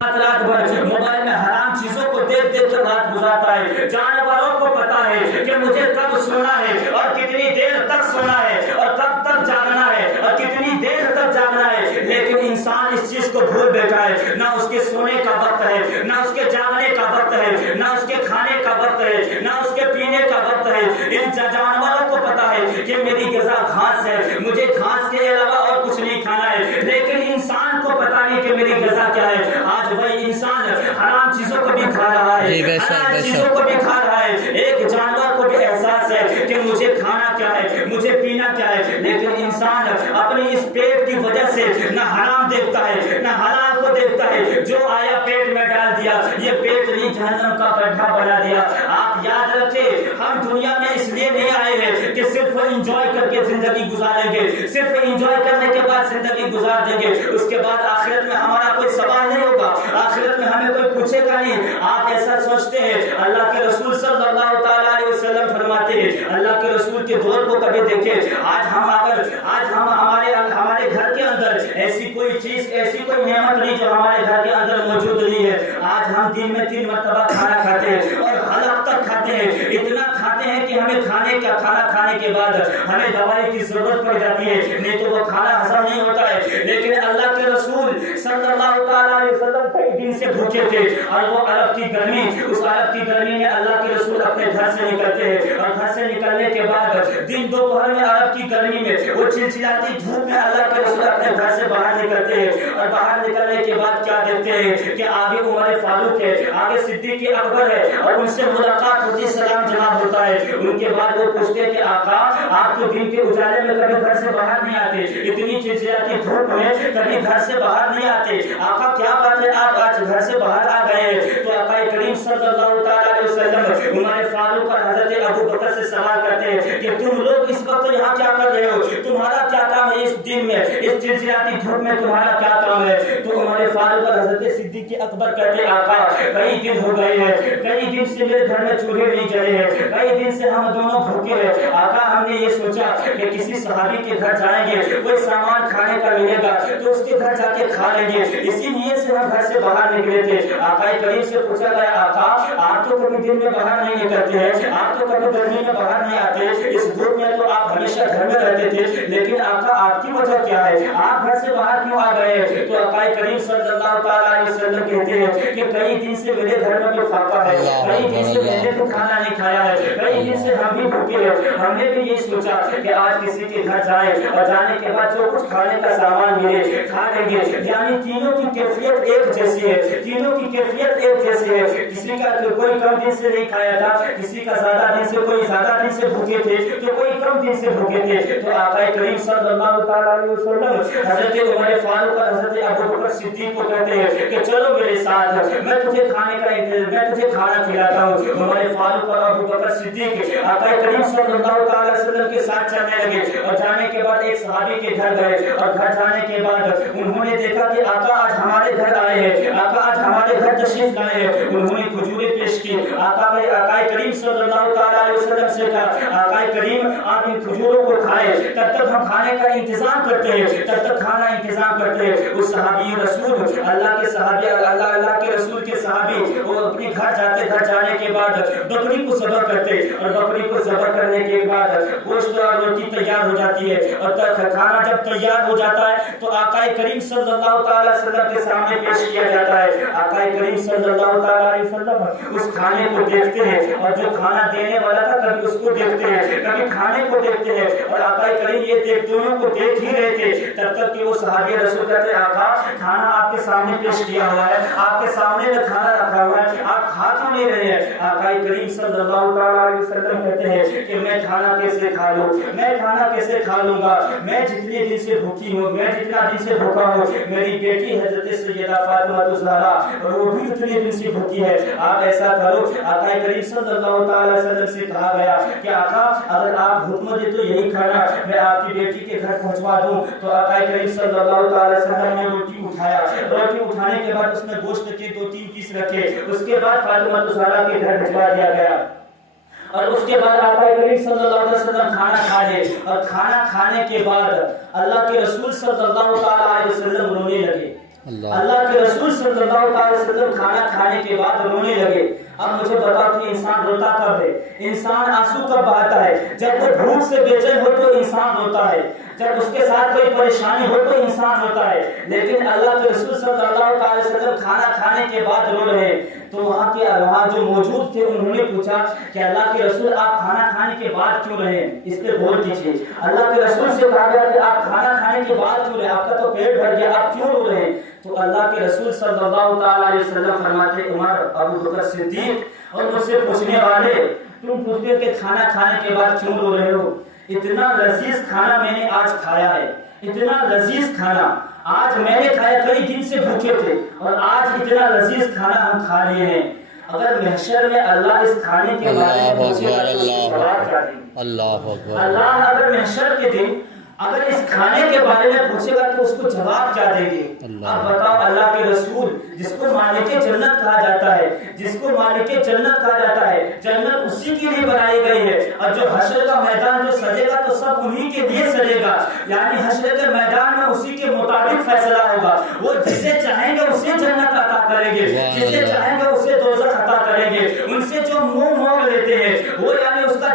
رات بھر موبائل میں حرام چیزوں کو دیکھ دیکھ کر رات گزارتا ہے. جانوروں کو پتا ہے کہ مجھے کب سونا ہے اور کتنی دیر تک سونا ہے اور کب تک جاگنا ہے اور کتنی دیر تک جاگنا ہے, لیکن انسان اس چیز کو بھول بیٹھا ہے. نہ اس کے سونے کا وقت ہے, نہ اس کے جاگنے کا وقت ہے, نہ اس کے کھانے کا وقت ہے, نہ اس کے پینے کا وقت ہے. ان جانوروں کو پتا ہے کہ میری غذا گھاس ہے, مجھے گھاس کے علاوہ اور کچھ نہیں کھانا ہے, لیکن انسان کو پتا نہیں کہ میری غذا کیا ہے. آج وہی انسان حرام چیزوں کو بھی کھا رہا ہے, حلال چیزوں کو بھی کھا رہا ہے. ایک جانور کو بھی احساس ہے کہ مجھے کھانا کیا ہے, مجھے پینا کیا ہے, لیکن انسان اپنی اس پیٹ کی وجہ سے نہ حرام دیکھتا ہے نہ حلال کو دیکھتا ہے. جو آیا پیٹ میں ڈال دیا, یہ پیٹ نہیں جہنم کا گڈھا بنا دیا. آپ یاد رکھیں, ہم دنیا میں اس لیے نہیں آئے ہیں کہ صرف انجوائے کر کے زندگی گزاریں گے, صرف انجوائے کرنے کے بعد زندگی گزار دیں گے, اس کے بعد آخرت میں ہمارا کوئی سوال نہیں ہوگا, آخرت میں ہمیں کوئی پوچھے گا نہیں. آپ ایسا سوچتے ہیں. اللہ کے رسول صلی اللہ تعالیٰ علیہ وسلم فرماتے ہیں, اللہ کے رسول کے دور کو کبھی دیکھیں. آج ہم ہمارے گھر کے اندر ایسی کوئی چیز, ایسی کوئی نعمت نہیں جو ہمارے گھر کے اندر موجود نہیں ہے. آج ہم دن میں 3 مرتبہ کھانا کھاتے ہیں اور حلق تک کھاتے ہیں. اتنا کھاتے ہیں کہ ہمیں کھانا کھانے کے بعد ہمیں دوائی کی ضرورت پڑ جاتی ہے, نہیں تو وہ کھانا ہضم نہیں ہوتا ہے. لیکن اللہ کے رسول صلی اللہ تعالیٰ علیہ وسلم کئی دن سے بھوکے تھے, اور وہ عرب کی گرمی, اس عرب کی گرمی میں اللہ کے رسول اپنے گھر سے نکلتے ہیں, اور گھر سے نکلنے کے بعد دن دوپہر میں عرب کی گرمی میں وہ چلچلاتی دھوپ میں اللہ کے رسول اپنے گھر سے باہر نکلتے ہیں. اور باہر نکلنے کے بعد کیا دیکھتے ہیں کہ آگے عمر فاروق ہے, آگے صدیق اکبر ہے, اور ان سے ملاقات ہوتی, سلام جواب ہوتا ہے. ان کے بعد وہ پوچھتے ہیں کہ آقا, آپ تو دن کے اجالے میں کبھی گھر سے باہر نہیں آتے, اتنی چلچلاتی دھوپ میں کبھی گھر سے باہر نہیں آتے, آقا کیا بات ہے آپ آج گھر سے باہر آ گئے ہیں؟ تو آقا کریم صلی اللہ تعالیٰ علیہ وسلم عمر فاروق اور حضرت ابو بکر سے سوال کرتے ہیں کہ تم لوگ اس وقت یہاں کیا کر رہے ہو, تمہارا کیا کام ہے اس دن میں, اس چلچلاتی دھوپ میں تمہارا کیا کام ہے؟ تو عمر فاروق اور حضرت صدیق اکبر کہتے ہیں آقا کئی دن ہو گئے ہیں, کئی دن سے میرے گھر میں چولہے نہیں جلے ہیں, کئی دن سے ہم دونوں بھوکے ہیں. آقا ہم نے یہ سوچا کہ کسی صحابی کے گھر جائیں گے, کوئی سامان کھانے کا ملے گا تو اس کے گھر جا کے کھا لیں گے, اسی نیت سے ہم گھر سے باہر نکلے تھے. آقا کریم سے پوچھا گیا آقا آپ تو کبھی دن میں باہر نہیں نکلتے ہیں, آپ تو کبھی گرمی میں باہر نہیں آتے, اس دھوپ میں تو آپ ہمیشہ گھر میں رہتے تھے, لیکن آقا آپ کی وجہ کیا ہے, آپ گھر سے باہر کیوں آ گئے ہیں؟ تو آقا کریم صلی اللہ تعالیٰ علیہ وسلم کہتے ہیں کہ کئی دن سے میرے گھر میں بھی فاقہ ہے, کئی دن سے میں نے تو کھانا نہیں کھایا ہے, کئی دن سے ہم بھی بھوکے ہیں. ہم نے بھی یہ سوچا کہ آج کسی کے گھر جائیں اور جانے کے بعد جو کچھ کھانے کا سامان ملے کھا لیں گے. یعنی تینوں کی کیفیت ایک جیسی ہے, تینوں کی کیفیت ایک جیسی ہے. کسی کا کوئی کم دن سے نہیں کھایا تھا, کسی کا زیادہ دن سے, کوئی زیادہ دن سے بھوکے تھے تو کوئی کم دن سے بھوکے تھے. تو آقا کریم صلی اللہ تعالیٰ علیہ وسلم حضرت عمر فاروق اور حضرت ابو بکر صدیق کو کہتے ہیں کہ چلو میرے ساتھ, میں تجھے کھانا کھلاتا ہوں. عمر فاروق اور ابو بکر صدیق آقا کریم صلی اللہ تعالیٰ علیہ وسلم کے ساتھ چلنے لگے, اور جانے کے بعد ایک صحابی کے گھر گئے, اور گھر جانے کے بعد انہوں نے دیکھا کہ آقا آج ہمارے گھر آئے ہیں, آقا آج ہمارے گھر تشریف لائے ہیں. انہوں نے کھجوریں پیش کی. آقا کریم صلی اللہ تعالیٰ علیہ وسلم سے کہا آقا کریم آپ ان کھجوروں کو کھائیں, تب تک ہم کھانے کا انتظام کرتے ہیں, تب تک کھانا انتظام کرتے ہیں. اس صحابی رسول اللہ کے صحابی, اللہ کے رسول کے صحابی وہ اپنے گھر جاتے, گھر جانے کے بعد بکری کو ذبح کرتے, اور بکری کو ذبح کرنے کے بعد گوشت اور روٹی تیار ہو جاتی ہے, اور کھانا جب تیار ہو جاتا ہے تو آقا کریم صلی اللہ تعالیٰ علیہ وسلم کے سامنے پیش کیا جاتا ہے. آقا کریم صلی اللہ تعالیٰ علیہ وسلم اس کھانے کو دیکھتے ہیں, اور جو کھانا دینے والا تھا کبھی اس کو دیکھتے ہیں, کبھی کھانے کو دیکھتے ہیں, اور آقا کریم یہ دونوں کو دیکھ ہی رہے تھے تب تک کہ وہ صحابی رسول کہتے ہیں آقا کھانا آپ کے سامنے پیش کیا ہوا ہے, آپ کے سامنے میں کھانا رکھا ہوا ہے, آپ کھا کیوں نہیں رہے ہیں؟ آقا کریم صلی اللہ تعالیٰ علیہ وسلم کہتے ہیں کہ میں کھانا کیسے کھا لوں, میں کھانا کیسے کھا لوں گا, میں جتنے دن سے بھوکی ہوں, میں جتنا دن سے بھوکا ہوں, میری بیٹی حضرت سیدہ فاطمہ الزہرا وہ بھی اتنے دن سے بھوکی ہے. آپ ایسا کرو, آقا کریم صلی اللہ تعالیٰ علیہ وسلم سے کہا گیا کہ آقا اگر آپ حکم دے تو یہی کھانا میں آپ کی بیٹی کے گھر پہنچوا دوں. تو آقا کریم صلی اللہ تعالیٰ علیہ وسلم نے روٹی اٹھایا, روٹی اٹھانے کے بعد اس میں گوشت کے 2-3 پیس رکھے, اس کے بعد فاطمہ الزہرا کے گھر بھجوا دیا گیا. اور اس کے بعد آقا کریم صلی اللہ علیہ وسلم کھانا کھا لے, اور کھانا کھانے کے بعد اللہ کے رسول صلی اللہ تعالیٰ علیہ وسلم رونے لگے. اللہ کے رسول صلی اللہ علیہ وسلم کھانا کھانے کے بعد رونے لگے. اب مجھے بتاؤ کہ انسان روتا کب ہے؟ انسان آنسو کب بہاتا ہے؟ جب وہ بھوک سے بے چین ہو تو انسان روتا ہے، جب اس کے ساتھ کوئی پریشانی ہو تو انسان روتا ہے. لیکن اللہ کے رسول صلی اللہ علیہ وسلم کھانا کھانے کے بعد رو رہے ہیں. تو وہاں جو موجود تھے انہوں نے پوچھا کہ اللہ کے رسول آپ کھانا کھانے کے بعد کیوں رہے؟ اس پہ غور کیجیے. اللہ کے رسول سے کہا گیا کہ آپ کھانا کھانے کے بعد کیوں رہے؟ آپ کا تو پیٹ بھر گیا، آپ کیوں رو رہے ہیں؟ تو اللہ کے رسول صلی اللہ تعالی علیہ وسلم فرماتے عمر، ابو بکر صدیق اور مجھ سے پوچھنے والے، تم پوچھتے کہ کھانا کھانے کے بعد کیوں رو رہے ہو؟ اتنا لذیذ کھانا میں نے آج کھایا ہے، اتنا لذیذ کھانا آج میں نے کھایا. کئی دن سے بھوکے تھے اور آج اتنا لذیذ کھانا ہم کھا لیے ہیں. اگر محشر میں اللہ اس کھانے کے بارے میں پوچھے گا تو اس کو جواب کیا دیں گے؟ اللہ اگر محشر کے دن اگر اس کھانے کے بارے میں پوچھے گا تو اس کو جواب کیا دیں گے؟ اب بتاؤ اللہ کے رسول جس کو مالک جنت کہا جاتا ہے، جس کو مالک جنت کہا جاتا ہے، جنت اسی کے لیے بنائی گئی ہے. اور جو حشر کا میدان جو سجے گا تو سب انہی کے لیے سجے گا. یعنی حشر کے میدان میں اسی کے مطابق فیصلہ ہوگا. وہ جسے چاہیں گے اسے جنت عطا کریں گے، جسے چاہیں گے اسے دوزخ عطا کریں گے. ان سے جو منہ موڑ لیتے ہیں وہ یعنی اس کا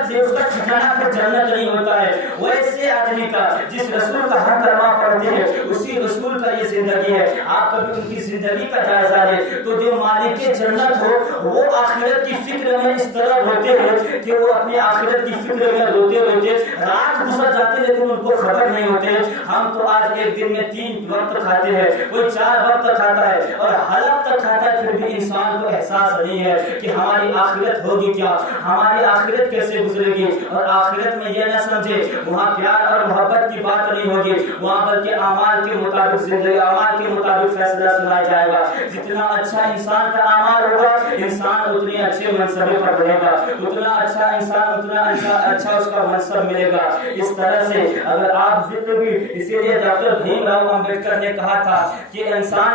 ٹھکانہ پھر جنت نہیں ہوتا ہے. وہ ایسے آدمی کا جس رسول کا ہم کلمہ پڑھتے ہیں اسی رسول کا یہ زندگی ہے. آپ کبھی ان کی زندگی کا جائزہ لیں تو جو مالک جنت ہو وہ آخرت کی فکر میں اس طرح روتے ہیں کہ وہ اپنے آخرت کی فکر میں روتے روتے رات گزر جاتے لیکن ان کو خبر نہیں ہوتے. ہم تو آج ایک دن میں 3 وقت کھاتے ہیں، کوئی 4 وقت کھاتا ہے اور حلق تک کھاتا ہے، پھر بھی انسان کو احساس نہیں ہے کہ ہماری آخرت ہوگی کیا، ہماری آخرت کیسے گزرے گی. اور آخرت میں یہ نہ سمجھے وہاں پیار اور محبت کی بات نہیں ہوگی، وہاں بلکہ اعمال کے مطابق زندگی، اعمال کے مطابق فیصلہ سنایا جائے گا. جتنا اچھا انسان کا اعمال ہوگا انسان اتنے اچھے منصبے پر رہے گا، اتنا اچھا انسان اتنا اچھا اس کا منصب ملے گا. اس طرح سے اگر آپ ذکر بھی، اسی لیے ڈاکٹر بھیم راؤ امبیڈکر نے کہا تھا کہ انسان